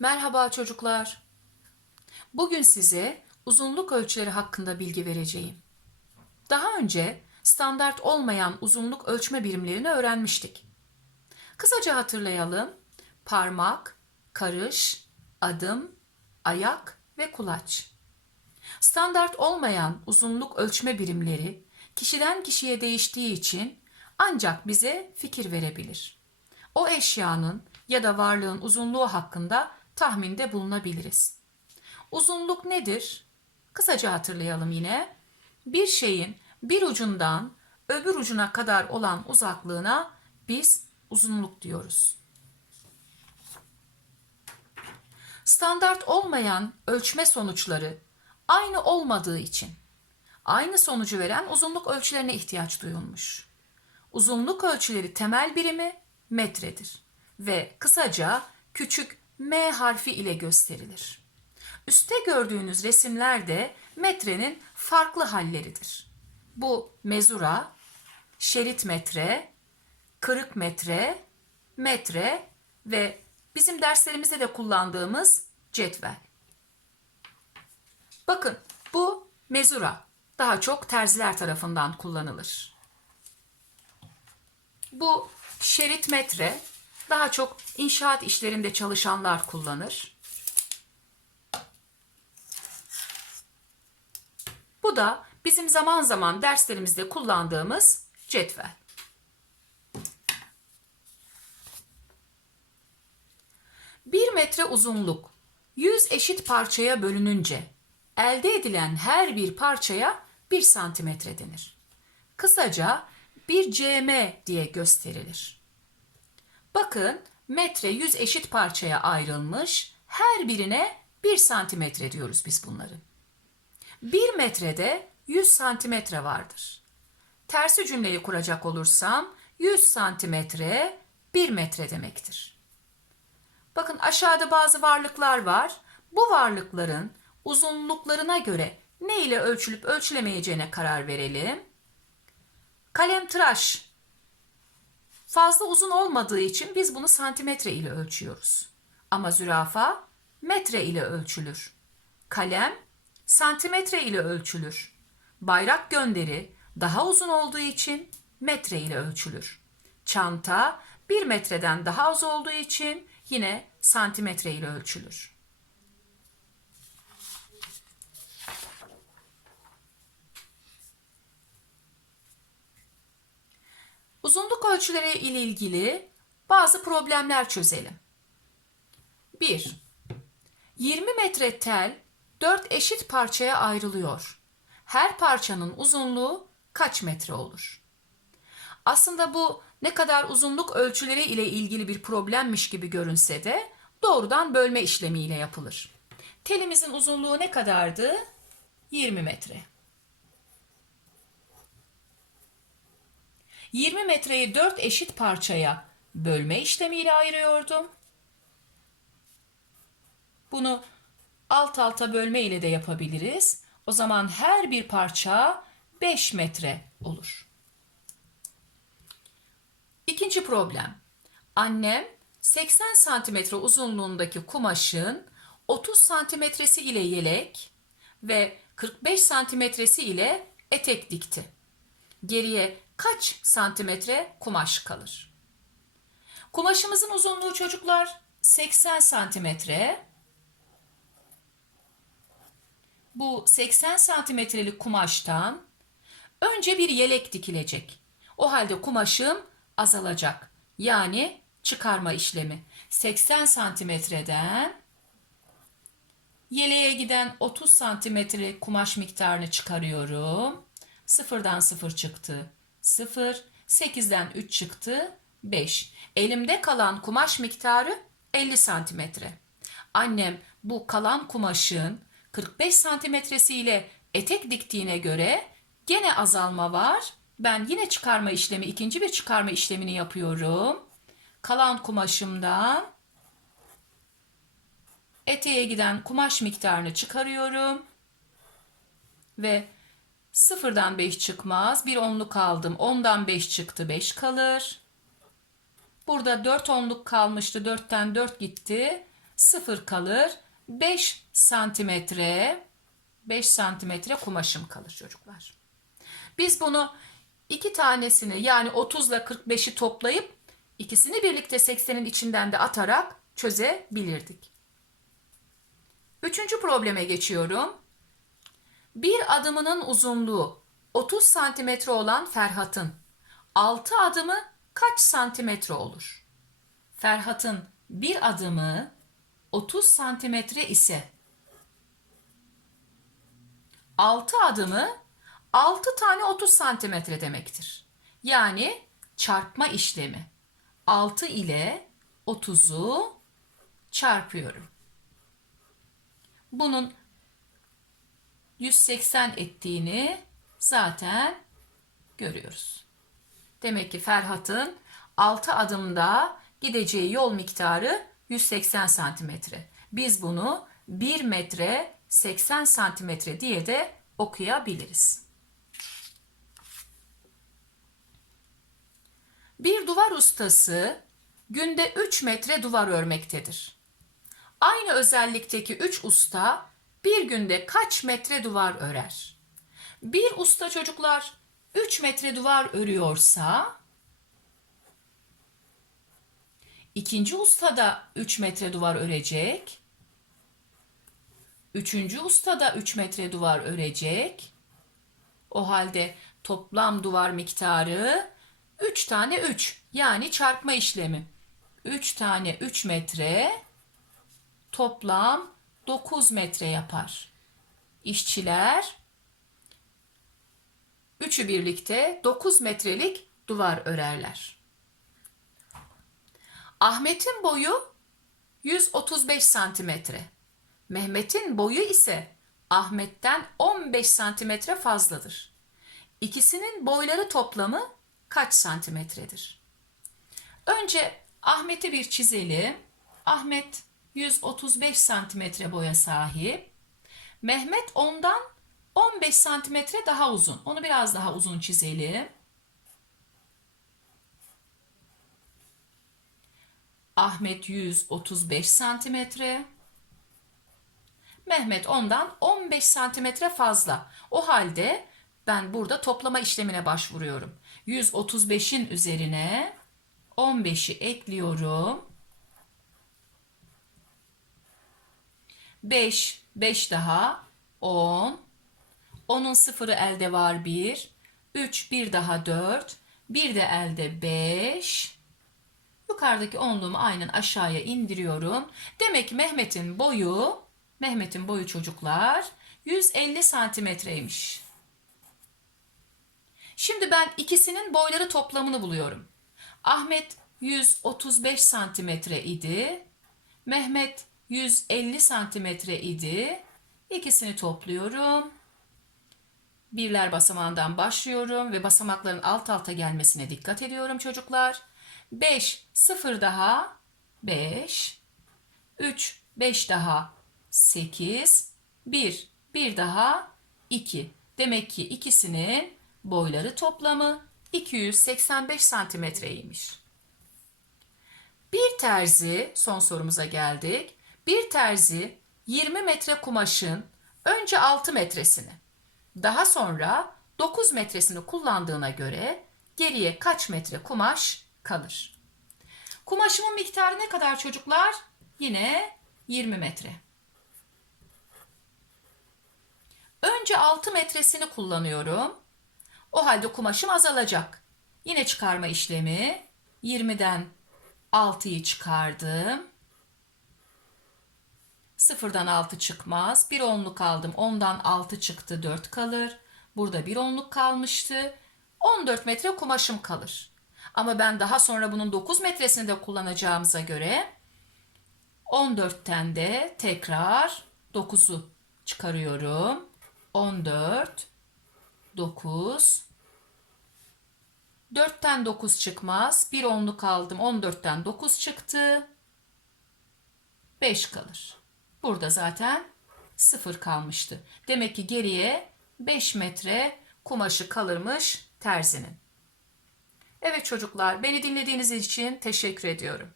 Merhaba çocuklar. Bugün size uzunluk ölçüleri hakkında bilgi vereceğim. Daha önce standart olmayan uzunluk ölçme birimlerini öğrenmiştik. Kısaca hatırlayalım. Parmak, karış, adım, ayak ve kulaç. Standart olmayan uzunluk ölçme birimleri kişiden kişiye değiştiği için ancak bize fikir verebilir. O eşyanın ya da varlığın uzunluğu hakkında tahminde bulunabiliriz. Uzunluk nedir? Kısaca hatırlayalım yine. Bir şeyin bir ucundan öbür ucuna kadar olan uzaklığına biz uzunluk diyoruz. Standart olmayan ölçme sonuçları aynı olmadığı için aynı sonucu veren uzunluk ölçülerine ihtiyaç duyulmuş. Uzunluk ölçüleri temel birimi metredir ve kısaca küçük m harfi ile gösterilir. Üste gördüğünüz resimler de metrenin farklı halleridir. Bu mezura, şerit metre, kırık metre, metre ve bizim derslerimizde de kullandığımız cetvel. Bakın bu mezura daha çok terziler tarafından kullanılır. Bu şerit metre daha çok inşaat işlerinde çalışanlar kullanır. Bu da bizim zaman zaman derslerimizde kullandığımız cetvel. Bir metre uzunluk 100 eşit parçaya bölününce elde edilen her bir parçaya 1 santimetre denir. Kısaca bir cm diye gösterilir. Bakın metre 100 eşit parçaya ayrılmış. Her birine 1 santimetre diyoruz biz bunları. 1 metrede 100 santimetre vardır. Tersi cümleyi kuracak olursam 100 santimetre 1 metre demektir. Bakın aşağıda bazı varlıklar var. Bu varlıkların uzunluklarına göre ne ile ölçülüp ölçülemeyeceğine karar verelim. Kalem tıraş fazla uzun olmadığı için biz bunu santimetre ile ölçüyoruz. Ama zürafa metre ile ölçülür. Kalem santimetre ile ölçülür. Bayrak gönderi daha uzun olduğu için metre ile ölçülür. Çanta bir metreden daha az olduğu için yine santimetre ile ölçülür. Uzunluk ölçüleri ile ilgili bazı problemler çözelim. 1. 20 metre tel 4 eşit parçaya ayrılıyor. Her parçanın uzunluğu kaç metre olur? Aslında bu ne kadar uzunluk ölçüleri ile ilgili bir problemmiş gibi görünse de doğrudan bölme işlemiyle yapılır. Telimizin uzunluğu ne kadardı? 20 metre. 20 metreyi 4 eşit parçaya bölme işlemiyle ayırıyordum. Bunu alt alta bölme ile de yapabiliriz. O zaman her bir parça 5 metre olur. İkinci problem. Annem 80 santimetre uzunluğundaki kumaşın 30 santimetresi ile yelek ve 45 santimetresi ile etek dikti. Geriye kaç santimetre kumaş kalır? Kumaşımızın uzunluğu çocuklar 80 santimetre. Bu 80 santimetrelik kumaştan önce bir yelek dikilecek. O halde kumaşım azalacak. Yani çıkarma işlemi. 80 santimetreden yeleğe giden 30 santimetre kumaş miktarını çıkarıyorum. Sıfırdan sıfır çıktı. 0, 8'den 3 çıktı 5. Elimde kalan kumaş miktarı 50 santimetre. Annem bu kalan kumaşın 45 santimetresi ile etek diktiğine göre gene azalma var. Ben yine çıkarma işlemi, ikinci bir çıkarma işlemini yapıyorum. Kalan kumaşımdan eteğe giden kumaş miktarını çıkarıyorum. Ve Sıfırdan 5 çıkmaz. Bir onluk aldım. Ondan 5 çıktı. 5 kalır. Burada 4 onluk kalmıştı. 4'ten 4 gitti. 0 kalır. 5 santimetre 5 santimetre kumaşım kalır çocuklar. Biz bunu iki tanesini yani 30 ile 45'i toplayıp ikisini birlikte 80'in içinden de atarak çözebilirdik. Üçüncü probleme geçiyorum. Bir adımının uzunluğu 30 santimetre olan Ferhat'ın 6 adımı kaç santimetre olur? Ferhat'ın bir adımı 30 santimetre ise 6 adımı 6 tane 30 santimetre demektir. Yani çarpma işlemi. 6 ile 30'u çarpıyorum. Bunun 180 ettiğini zaten görüyoruz. Demek ki Ferhat'ın 6 adımda gideceği yol miktarı 180 santimetre. Biz bunu 1 metre 80 santimetre diye de okuyabiliriz. Bir duvar ustası günde 3 metre duvar örmektedir. Aynı özellikteki 3 usta bir günde kaç metre duvar örer? Bir usta çocuklar 3 metre duvar örüyorsa ikinci usta da 3 metre duvar örecek. Üçüncü usta da 3 metre duvar örecek. O halde toplam duvar miktarı 3 tane 3 yani çarpma işlemi. 3 tane 3 metre toplam 9 metre yapar. İşçiler üçü birlikte 9 metrelik duvar örerler. Ahmet'in boyu 135 santimetre. Mehmet'in boyu ise Ahmet'ten 15 santimetre fazladır. İkisinin boyları toplamı kaç santimetredir? Önce Ahmet'i bir çizelim. Ahmet 135 santimetre boya sahip. Mehmet ondan 15 santimetre daha uzun. Onu biraz daha uzun çizelim. Ahmet 135 santimetre. Mehmet ondan 15 santimetre fazla. O halde ben burada toplama işlemine başvuruyorum. 135'in üzerine 15'i ekliyorum. 5, 5 daha 10. 10'un sıfırı elde var 1. 3, 1 daha 4. 1 de elde 5. Yukarıdaki onluğumu aynen aşağıya indiriyorum. Demek ki Mehmet'in boyu, Mehmet'in boyu çocuklar 150 santimetreymiş. Şimdi ben ikisinin boyları toplamını buluyorum. Ahmet 135 santimetre idi. Mehmet 150 santimetre idi. İkisini topluyorum. Birler basamağından başlıyorum ve basamakların alt alta gelmesine dikkat ediyorum çocuklar. 5, 0 daha 5, 3, 5 daha 8, 1, 1 daha 2. Demek ki ikisinin boyları toplamı 285 santimetreymiş. Bir terzi, son sorumuza geldik. Bir terzi 20 metre kumaşın önce 6 metresini, daha sonra 9 metresini kullandığına göre geriye kaç metre kumaş kalır? Kumaşımın miktarı ne kadar çocuklar? Yine 20 metre. Önce 6 metresini kullanıyorum. O halde kumaşım azalacak. Yine çıkarma işlemi. 20'den 6'yı çıkardım. Sıfırdan 6 çıkmaz. Bir onluk aldım. 10'dan 6 çıktı 4 kalır. Burada bir onluk kalmıştı. 14 metre kumaşım kalır. Ama ben daha sonra bunun 9 metresini de kullanacağımıza göre 14'ten de tekrar 9'u çıkarıyorum. 14 9 4'ten 9 çıkmaz. Bir onluk aldım. 14'ten 9 çıktı. 5 kalır. Burada zaten 0 kalmıştı. Demek ki geriye 5 metre kumaşı kalırmış terzinin. Evet çocuklar, beni dinlediğiniz için teşekkür ediyorum.